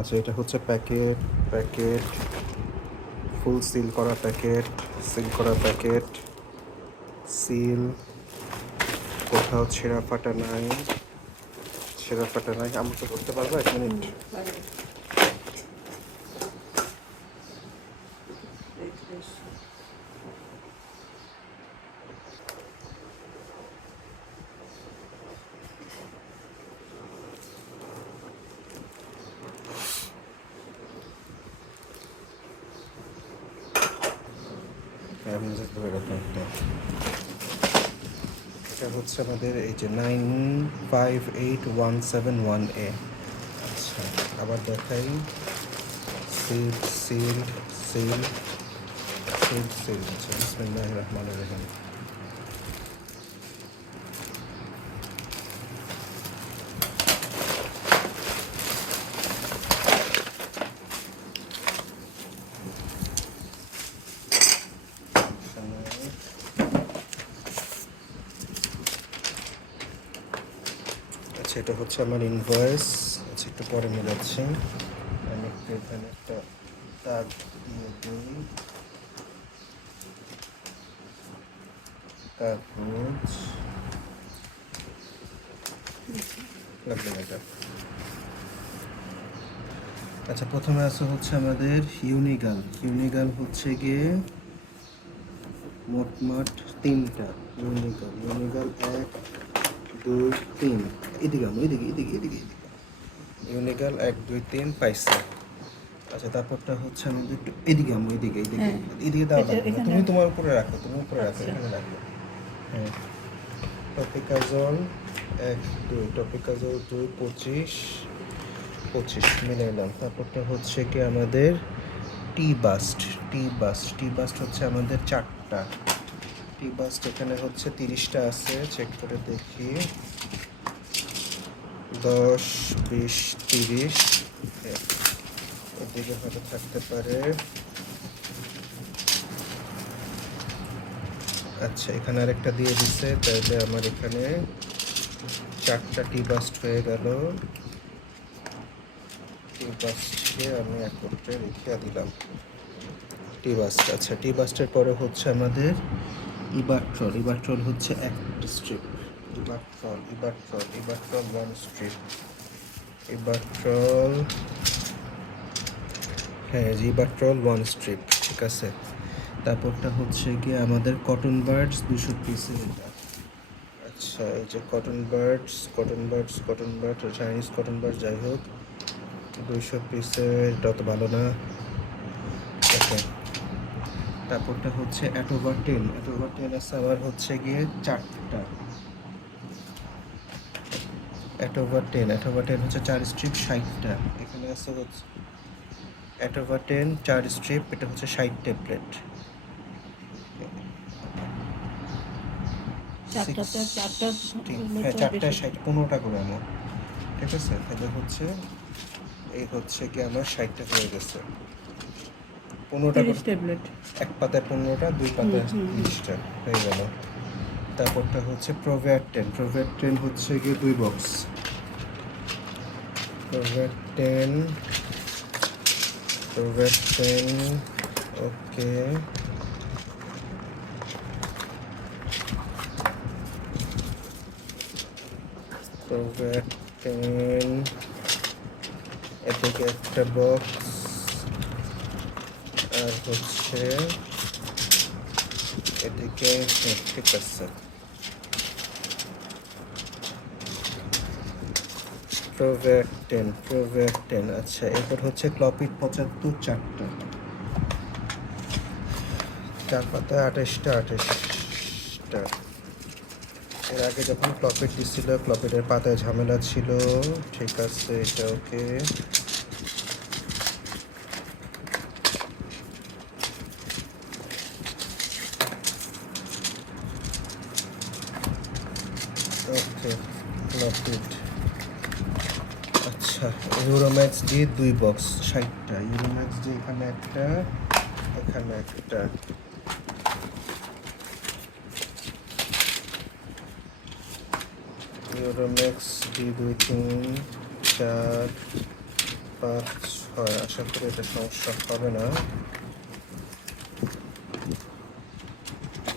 আচ্ছা, এটা হচ্ছে প্যাকেট। প্যাকেট ফুল সিল করা প্যাকেট, সিল করা প্যাকেট, সিল, কোথাও ছেঁড়া ফাটা নাই, ছেঁড়া ফাটা নাই। আমাকে বলতে পারবো 1 মিনিট? আমি just ধরে রাখুন একটা। এটা হচ্ছে আমাদের এই যে 958171A। আচ্ছা, আবার দেখাই। Seal seal seal seal seal. আচ্ছা, বিসমিল্লাহির রহমানির রহিম। আচ্ছা, এটা হচ্ছে আমার ইনভয়েস। আচ্ছা, একটু পরে মিলাচ্ছি। আমি একটু এখানে একটা দাগ দিয়ে দিই। কাগজ লাগবে না এটা। আচ্ছা, প্রথমে আছে হচ্ছে আমাদের ইউনিগাল। ইউনিগাল হচ্ছে গিয়ে মোটমাট 3টা ইউনিগাল। ইউনিগাল 1 2 3। এদিকে আমি, এদিকে এদিকে এদিকে এদিকে। ইউনিগাল 1 2 3 পাইছি। আচ্ছা, তারপরটা হচ্ছে আমাদের একটু এদিকে আমি, এদিকে এদিকে এদিকে দাও লাগবে না। তুমি তোমার উপরে রাখো, তুমি উপরে রাখো, এখানে রাখো। হ্যাঁ, টপিকাজল 1 2, টপিকাজল 2 25 25 মিলে নিলাম। তারপরটা হচ্ছে কি আমাদের টি বাস্ট। টি বাস্ট, টি বাস্ট হচ্ছে আমাদের 4টা। টি বাস্ট এখানে হচ্ছে 30টা আছে, চেক করে দেখি। 10 20 30। এদিকে হয়তো থাকতে পারে। আচ্ছা, এখানে আরেকটা দিয়ে দিচ্ছে, তাহলে আমার এখানে 4টা টি বাস্ট হয়ে গেল। টি বাস্টকে আমি একত্রে রেখে দিলাম। টি বাস্ট। আচ্ছা, টি বাস্টের পরে হচ্ছে আমাদের ইবাট্রল। ইবাট্রল হচ্ছে 1 স্ট্রিপ। ইবাট্রল ইবাট্রল ইবাট্রল 1 স্ট্রিপ। ইবাট্রল, হ্যাঁ, ইবাট্রল 1 স্ট্রিপ, ঠিক আছে। তারপরটা হচ্ছে গিয়ে আমাদের কটন বার্ডস 200 পিসের এটা। আচ্ছা, এই যে cotton birds, cotton birds, cotton birds, Chinese cotton birds, যাই হোক 200 পিসের। এটা তো ভালো না। ওকে, তারপরটা হচ্ছে অ্যাটোভার 10। অ্যাটোভার 10 আছে আবার হচ্ছে গিয়ে 4টা। অ্যাটোভার 10, অ্যাটোভার 10 হচ্ছে 4 স্ট্রিপ 60টা। এখানে আছে হচ্ছে অ্যাটোভার 10 4 স্ট্রিপ, এটা হচ্ছে 60 ট্যাবলেট। হ্যাঁ, 4টায় 60, 15টা করে আমার, ঠিক আছে। তাহলে হচ্ছে এই হচ্ছে কি আমার 60টা হয়ে গেছে। 15টা করে ট্যাবলেট, এক পাতায় 15টা, 2 পাতায় 30টা হয়ে গেল। তারপরটা হচ্ছে প্রোভ্যাট 10। প্রোভ্যাট 10 হচ্ছে গিয়ে 2 বক্স। প্রোভ্যাট 10, প্রোভ্যাট 10, ওকে। প্রোভ্যাট 10, এদিকে একটা বক্স, আর হচ্ছে এদিকে, ঠিক আছে। প্রোভ্যাট 10, প্রোভ্যাট 10। আচ্ছা, এরপর হচ্ছে ক্লপিড 75 4টা, 4 পাতায় 28টা 28টা। এর আগে যখন ক্লপিড দিচ্ছিল, ক্লপিডের পাতায় ঝামেলা ছিল, ঠিক আছে, এটা ওকে। ওকে, ক্লপিড। আচ্ছা, ইউরোম্যাক্স ডি 2 বক্স 60টা। ইউরোম্যাক্স ডি এখানে একটা, এখানে একটা। ইউরোম্যাক্স ডি 2 3 4 5 6, আশা করি এটা সমস্যা হবে না।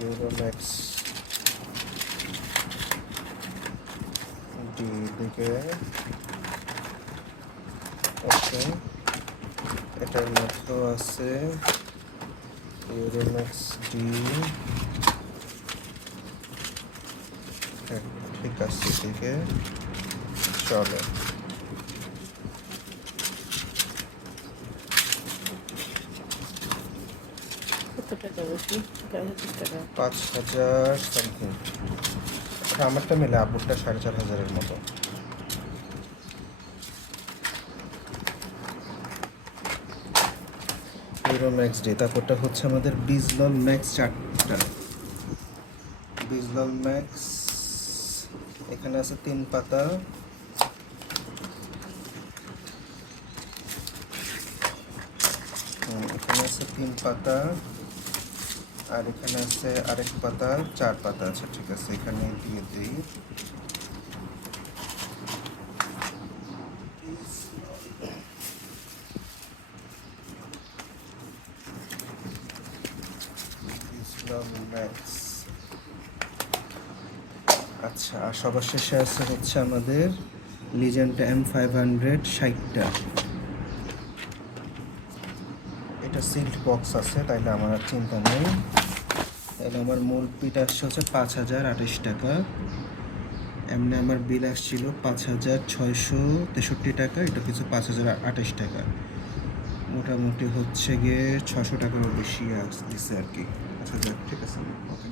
ইউরোম্যাক্স ডি দিকে, ওকে। এটার মধ্যেও আছে ইউরোম্যাক্স ডি, ঠিক আছে, এদিকে চলে। কত টাকা বেশি? 4,000 টাকা। 5,000 সামথিং। আমারটা মিলে আব্বুরটা 4,500-এর মতো। ইউরোম্যাক্স ডি, তারপরটা হচ্ছে আমাদের বিজলল ম্যাক্স 4টা। বিজলল ম্যাক্স এখানে আছে 3 পাতা। এখানে আছে 3 পাতা, আর এখানে আছে আরেক পাতা, 4 পাতা আছে। ঠিক আছে, এখানে দিয়ে দিই। ম্যাক্স। আচ্ছা, আর সবার শেষে আছে হচ্ছে আমাদের লিজেন্ডা M500 60টা। এটা সিল্ড বক্স আছে, তাইলে আমার আর চিন্তা নেই। তাহলে আমার মূল পিট আসছে হচ্ছে 5,028 টাকা। এমনি আমার বিল আসছিল 5,663 টাকা, এটা কিছু 5,028 টাকা। মোটামুটি হচ্ছে গিয়ে 600 টাকারও বেশি আসতেছে আর কি। আচ্ছা, ঠিক আছে, ওকে।